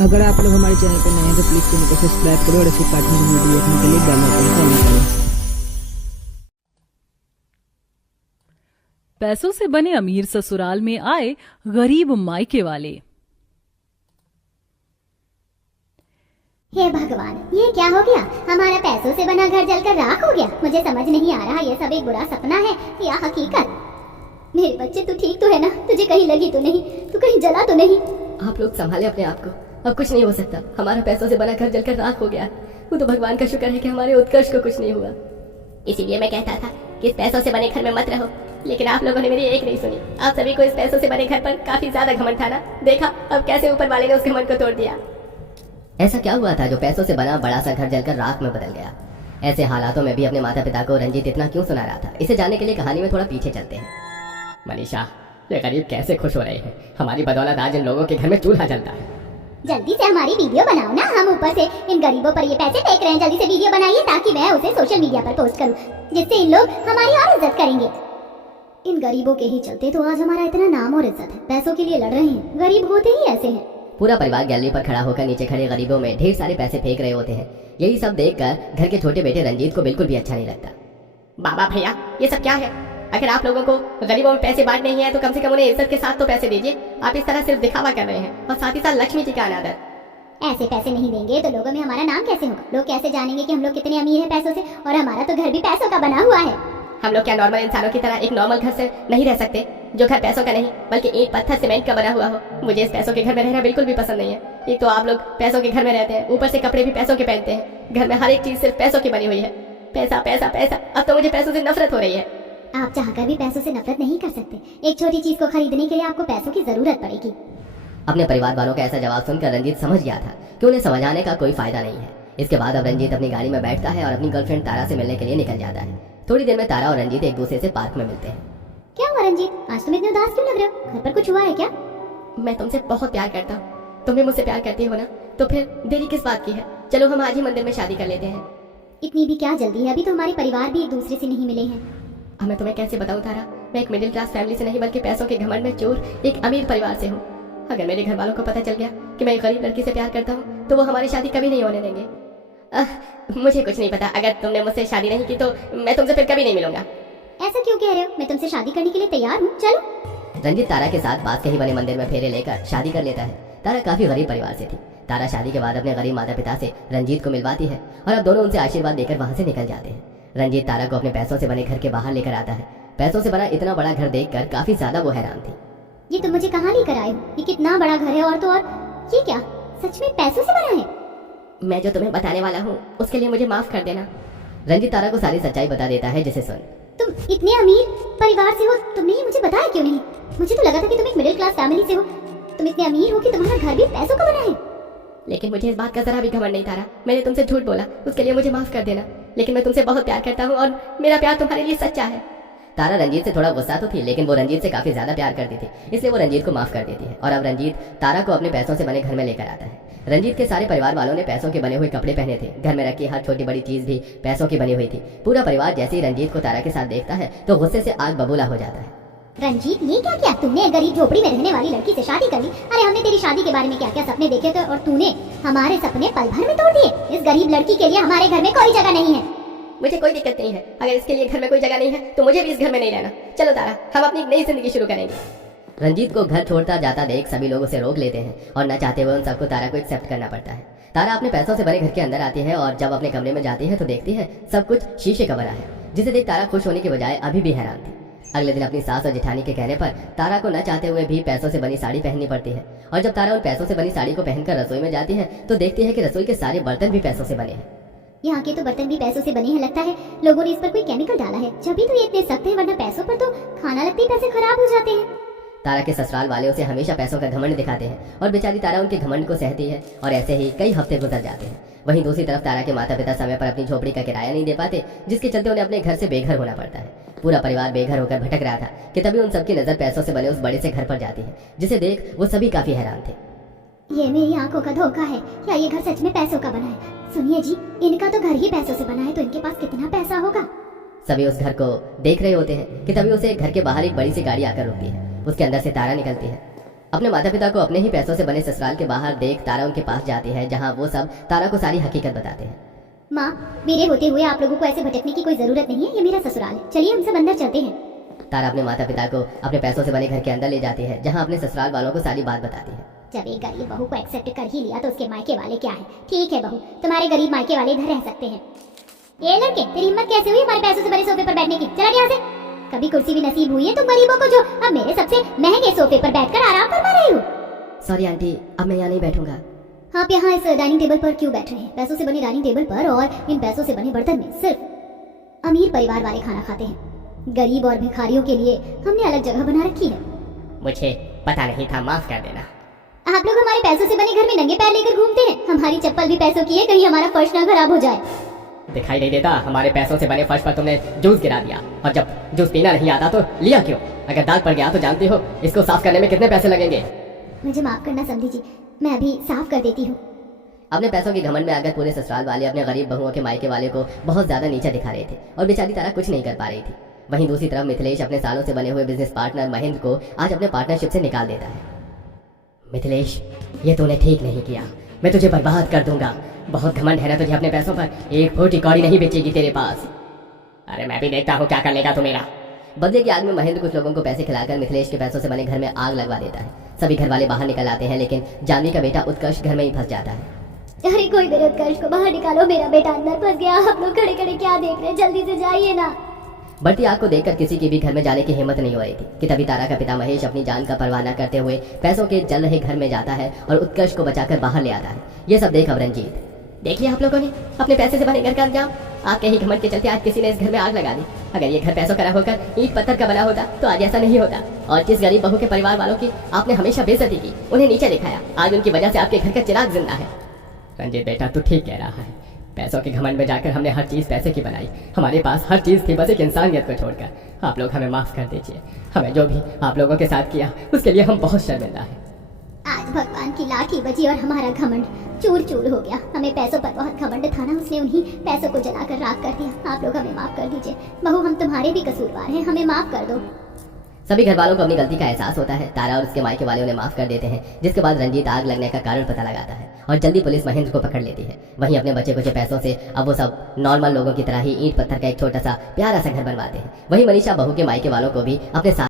अगर आप लोग हमारे चैनल पर नए हैं तो प्लीज़ चैनल को सब्सक्राइब करो और ऐसे कार्टून की वीडियो देखने के लिए बेल आइकन को ऑन करो। पैसों से बने अमीर ससुराल में आए गरीब मायके वाले। हे भगवान, ये क्या हो गया? हमारा पैसों से बना घर जलकर राख हो गया। मुझे समझ नहीं आ रहा ये सब एक बुरा सपना है या हकीकत। मेरे बच्चे, तू ठीक तो है ना? तुझे कहीं लगी तो नहीं? तू कहीं जला तो नहीं? आप लोग संभाले अपने आप को। अब कुछ नहीं हो सकता। हमारा पैसों से बना घर जलकर राख हो गया। वो तो भगवान का शुक्र है कि हमारे उत्कर्ष को कुछ नहीं हुआ। इसीलिए मैं कहता था कि इस पैसों से बने घर में मत रहो, लेकिन आप लोगों ने मेरी एक नहीं सुनी। आप सभी को इस पैसों से बने घर पर काफी ज्यादा घमंड था ना? देखा अब कैसे ऊपर वाले ने उस घमंड को तोड़ दिया। ऐसा क्या हुआ था जो पैसों से बना बड़ा सा घर जलकर राख में बदल गया? ऐसे हालातों में भी अपने माता पिता को रंजीत इतना क्यों सुना रहा था? इसे जानने के लिए कहानी में थोड़ा पीछे चलते हैं। मनीषा, ये गरीब कैसे खुश हो रहे हैं? हमारी बदौलत आज इन लोगों के घर में चूल्हा जलता है। जल्दी से हमारी वीडियो बनाओ ना। हम ऊपर से इन गरीबों पर ये पैसे फेंक रहे हैं। जल्दी से वीडियो बनाइए ताकि मैं उसे सोशल मीडिया पर पोस्ट करूं, जिससे इन लोग हमारी और इज्जत करेंगे। इन गरीबों के ही चलते तो आज हमारा इतना नाम और इज्जत है। पैसों के लिए लड़ रहे हैं। गरीब होते ही ऐसे हैं। पूरा परिवार गैलरी पर खड़ा होकर नीचे खड़े गरीबों में ढेर सारे पैसे फेंक रहे होते हैं। यही सब देखकर घर के छोटे बेटे रंजीत को बिल्कुल भी अच्छा नहीं लगता। बाबा भैया, ये सब क्या है? अगर आप लोगों को गरीबों में पैसे बांटने ही है तो कम से कम उन्हें इज्जत के साथ तो पैसे दीजिए। आप इस तरह सिर्फ दिखावा कर रहे हैं और साथ ही साथ लक्ष्मी जी का अनादर। ऐसे पैसे नहीं देंगे तो लोगों में हमारा नाम कैसे होगा? लोग कैसे जानेंगे कि हम लोग कितने अमीर हैं पैसों से? और हमारा तो घर भी पैसों का बना हुआ है। हम लोग क्या नॉर्मल इंसानों की तरह एक नॉर्मल घर से नहीं रह सकते, जो घर पैसों का नहीं बल्कि ईंट पत्थर सीमेंट का बना हुआ हो? मुझे इस पैसों के घर में रहना बिल्कुल भी पसंद नहीं है। एक तो आप लोग पैसों के घर में रहते हैं, ऊपर से कपड़े भी पैसों के पहनते हैं। घर में हर एक चीज सिर्फ पैसों की बनी हुई है। पैसा पैसा पैसा। अब तो मुझे पैसों से नफरत हो रही है। आप चाहकर भी पैसों से नफरत नहीं कर सकते। एक छोटी चीज को खरीदने के लिए आपको पैसों की जरूरत पड़ेगी। अपने परिवार वालों का ऐसा जवाब सुनकर रंजीत समझ गया था कि उन्हें समझाने का कोई फायदा नहीं है। इसके बाद अब रंजीत अपनी गाड़ी में बैठता है और अपनी गर्लफ्रेंड तारा से मिलने के लिए निकल जाता है। थोड़ी देर में तारा और रंजीत एक दूसरे से पार्क में मिलते हैं। क्या हुआ रंजीत, आज तुम इतने उदास क्यों लग रहे हो? घर पर कुछ हुआ है क्या? मैं तुमसे बहुत प्यार करता हूँ। तुम भी मुझसे प्यार करती हो ना? तो फिर देरी किस बात की है? चलो हम आज ही मंदिर में शादी कर लेते हैं। इतनी भी क्या जल्दी है? अभी तो हमारे परिवार भी एक दूसरे से नहीं मिले हैं। अब मैं तुम्हें कैसे बताऊँ तारा? मैं एक मिडिल क्लास फैमिली से नहीं बल्कि पैसों के घमंड में चोर एक अमीर परिवार से हूँ। अगर मेरे घर वालों को पता चल गया कि मैं एक गरीब लड़की से प्यार करता हूँ तो वो हमारी शादी कभी नहीं होने देंगे। मुझे कुछ नहीं पता। अगर तुमने मुझसे शादी नहीं की तो मैं तुमसे फिर कभी नहीं मिलूंगा। ऐसा क्यों कह रहे हो? मैं तुमसे शादी करने के लिए तैयार हूँ। चलो। रंजीत तारा के साथ पास के ही बने मंदिर में फेरे लेकर शादी कर लेता है। तारा काफी गरीब परिवार से थी। तारा शादी के बाद अपने गरीब माता पिता से रंजीत को मिलवाती है और अब दोनों उनसे आशीर्वाद देकर वहाँ से निकल जाते हैं। रंजीत तारा को अपने पैसों से बने घर के बाहर लेकर आता है। पैसों से बना इतना बड़ा घर देखकर काफी ज्यादा वो हैरान थी। ये तुम मुझे कहाँ लेकर आए हो? ये कितना बड़ा घर है। और तो और ये क्या सच में पैसों से बना है? मैं जो तुम्हें बताने वाला हूँ उसके लिए मुझे माफ कर देना। रंजीत तारा को सारी सच्चाई बता देता है, जिसे सुन। तुम इतने अमीर परिवार से हो, तुमने ये मुझे बताया क्यों नहीं? मुझे तो लगा था कि तुम एक मिडिल क्लास फैमिली से हो। तुम इतने अमीर हो कि तुम्हारा घर भी पैसों का बना है। लेकिन मुझे इस बात का जरा भी घमंड नहीं तारा। मैंने तुमसे झूठ बोला, उसके लिए मुझे माफ कर देना। लेकिन मैं तुमसे बहुत प्यार करता हूँ और मेरा प्यार तुम्हारे लिए सच्चा है। तारा रंजीत से थोड़ा गुस्सा तो थी, लेकिन वो रंजीत से काफी ज्यादा प्यार करती थी, इसलिए वो रंजीत को माफ कर देती है। और अब रंजीत तारा को अपने पैसों से बने घर में लेकर आता है। रंजीत के सारे परिवार वालों ने पैसों के बने हुए कपड़े पहने थे। घर में रखी हर छोटी बड़ी चीज भी पैसों की बनी हुई थी। पूरा परिवार जैसे ही रंजीत को तारा के साथ देखता है तो गुस्से से आग बबूला हो जाता है। रंजीत, ये क्या किया तुमने? गरीब झोपड़ी में रहने वाली लड़की से शादी कर ली। अरे हमने तेरी शादी के बारे में क्या क्या सपने देखे थे और तूने हमारे सपने पल भर में तोड़ दिए। इस गरीब लड़की के लिए हमारे घर में कोई जगह नहीं है। मुझे कोई दिक्कत नहीं है। अगर इसके लिए घर में कोई जगह नहीं है तो मुझे भी इस घर में नहीं रहना। चलो तारा, हम अपनी नई जिंदगी शुरू करेंगे। रंजीत को घर छोड़ता जाता देख सभी लोग उसे रोक लेते हैं और न चाहते हुए उन सबको तारा को एक्सेप्ट करना पड़ता है। तारा अपने पैसों से बने घर के अंदर आती है और जब अपने कमरे में जाती है तो देखती है सब कुछ शीशे का बना है, जिसे देख तारा खुश होने के बजाय अभी भी हैरान थी। अगले दिन अपनी सास और जेठानी के कहने पर तारा को न चाहते हुए भी पैसों से बनी साड़ी पहननी पड़ती है। और जब तारा उन पैसों से बनी साड़ी को पहनकर रसोई में जाती है तो देखती है कि रसोई के सारे बर्तन भी पैसों से बने हैं। यहाँ के तो बर्तन भी पैसों से बने हैं। लगता है लोगों ने इस पर कोई केमिकल डाला है, जब तो ये इतने सख्त हैं, वरना पैसों पर तो खाना लगते ही पैसे खराब हो जाते हैं। तारा के ससुराल वाले उसे हमेशा पैसों का घमंड दिखाते हैं और बेचारी तारा उनके घमंड को सहती है और ऐसे ही कई हफ्ते गुजर जाते हैं। वहीं दूसरी तरफ तारा के माता पिता समय पर अपनी झोपड़ी का किराया नहीं दे पाते, जिसके चलते उन्हें अपने घर से बेघर होना पड़ता है। पूरा परिवार बेघर होकर भटक रहा था कि तभी उन सबकी नजर पैसों से बने उस बड़े से घर पर जाती है, जिसे देख वो सभी काफी हैरान थे। ये मेरी आंखों का धोखा है या ये घर सच में पैसों का बना है? सुनिए जी, इनका तो घर ही पैसों से बना है, तो इनके पास कितना पैसा होगा? सभी उस घर को देख रहे होते हैं कि तभी उसे घर के बाहर एक बड़ी सी गाड़ी आकर रुकती है। उसके अंदर से तारा निकलती है। अपने माता पिता को अपने ही पैसों से बने ससुराल के बाहर देख तारा उनके पास जाती है, जहाँ वो सब तारा को सारी हकीकत बताते हैं। माँ, मेरे होते हुए आप लोगों को ऐसे भटकने की कोई जरूरत नहीं है, ये मेरा ससुराल है, चलिए हम सब अंदर चलते हैं। तारा अपने माता पिता को अपने पैसों से बने घर के अंदर ले जाती है, जहाँ अपने ससुराल वालों को सारी बात बताती है। जब एक गरीब बहू को एक्सेप्ट कर ही लिया तो उसके मायके वाले क्या है। ठीक है बहू, तुम्हारे गरीब मायके वाले इधर रह सकते हैं। ये लड़के, तेरी हिम्मत कैसे हुई हमारे पैसों से बने सोफे पर बैठने की? चला यहाँ से। कभी कुर्सी भी नसीब हुई है तुम गरीबों को, जो अब मेरे सबसे महंगे सोफे पर बैठकर आराम फरमा रही हो? सॉरी आंटी, अब मैं यहाँ नहीं बैठूंगा। आप यहाँ इस डाइनिंग टेबल पर क्यों बैठ रहे हैं? पैसों से बने डाइनिंग टेबल पर और इन पैसों से बने बर्तन में सिर्फ अमीर परिवार वाले खाना खाते हैं। गरीब और भिखारियों के लिए हमने अलग जगह बना रखी है। मुझे पता नहीं था, माफ कर देना। आप लोग हमारे पैसों से बने घर में नंगे पैर लेकर घूमते हैं। हमारी चप्पल भी पैसों की है, कहीं हमारा फर्श ना खराब हो जाए। दिखाई नहीं देता? हमारे पैसों से बने फर्श पर तुमने जूस गिरा दिया, और जब जूस पीना नहीं आता तो लिया क्यों? अगर दाग पड़ गया तो जानती हो इसको साफ करने में कितने पैसे लगेंगे। मुझे माफ करना समधी जी, मैं अभी साफ कर देती हूँ। अपने पैसों की घमंड में आकर पूरे ससुराल वाले अपने गरीब बहुओं के मायके वाले को बहुत ज्यादा नीचा दिखा रहे थे, और बेचारी तारा कुछ नहीं कर पा रही थी। वहीं दूसरी तरफ मिथिलेश अपने सालों से बने हुए बिजनेस पार्टनर महेंद्र को आज अपने पार्टनरशिप से निकाल देता है। मिथिलेश, ये तूने ठीक नहीं किया, मैं तुझे बर्बाद कर दूंगा। बहुत घमंड है ना तुझे अपने पैसों पर? एक फूटी कौड़ी नहीं बेचेगी तेरे पास। अरे मैं भी देखता हूँ क्या कर लेगा तू मेरा। बदले की आग में महेंद्र कुछ लोगों को पैसे खिलाकर मिथिलेश के पैसों से बने घर में आग लगवा देता है। सभी घर वाले बाहर निकल आते हैं, लेकिन जानवी का बेटा उत्कर्ष घर में ही फंस जाता है। अरे कोई मेरे उत्कर्ष को बाहर निकालो, मेरा बेटा अंदर फंस गया। आप लोग खड़े खड़े क्या देख रहे हैं? जल्दी से जाइए ना। बढ़ती आग को देखकर किसी की भी घर में जाने की हिम्मत नहीं हो रही थी कि तभी तारा का पिता महेश अपनी जान का परवाह न करते हुए पैसों के जल रहे घर में जाता है और उत्कर्ष को बचाकर बाहर ले आता है। ये सब देख अब रंजीत, देखिए आप लोगों ने अपने पैसे से बने घर का अंजाम। आपके ही घमंड के चलते आज किसी ने इस घर में आग लगा दी। अगर ये घर पैसों का होकर ईंट पत्थर का बना होता तो आज ऐसा नहीं होता। और जिस गरीब बहू के परिवार वालों की आपने हमेशा बेइज्जती की, उन्हें नीचे दिखाया, आज उनकी वजह से आपके घर का चिराग जिंदा है। रंजीत बेटा, तू ठीक कह रहा है। पैसों के घमंड में जाकर हमने हर चीज पैसे की बनाई। हमारे पास हर चीज थी, बस एक इंसानियत को छोड़कर। आप लोग हमें माफ कर दीजिए। हमें जो भी आप लोगों के साथ किया उसके लिए हम बहुत शर्मिंदा हैं। आज भगवान की लाठी बजी और हमारा घमंड चूर चूर हो गया। हमें पैसों पर बहुत घमंड था ना, उसने उन्हीं पैसों को जलाकर राख कर दिया। आप लोग हमें माफ कर दीजिए। बहू, हम तुम्हारे भी कसूरवार हैं, हमें माफ कर दो। सभी घर वालों को अपनी गलती का एहसास होता है। तारा और उसके मायके वाले उन्हें माफ कर देते हैं, जिसके बाद रंजीत आग लगने का कारण पता लगाता है और जल्दी पुलिस महेंद्र को पकड़ लेती है। वहीं अपने बचे कुछ पैसों से अब वो सब नॉर्मल लोगों की तरह ही ईंट पत्थर का एक छोटा सा प्यारा सा घर बनवाते हैं। वहीं मनीषा बहू के मायके वालों को भी अपने साथ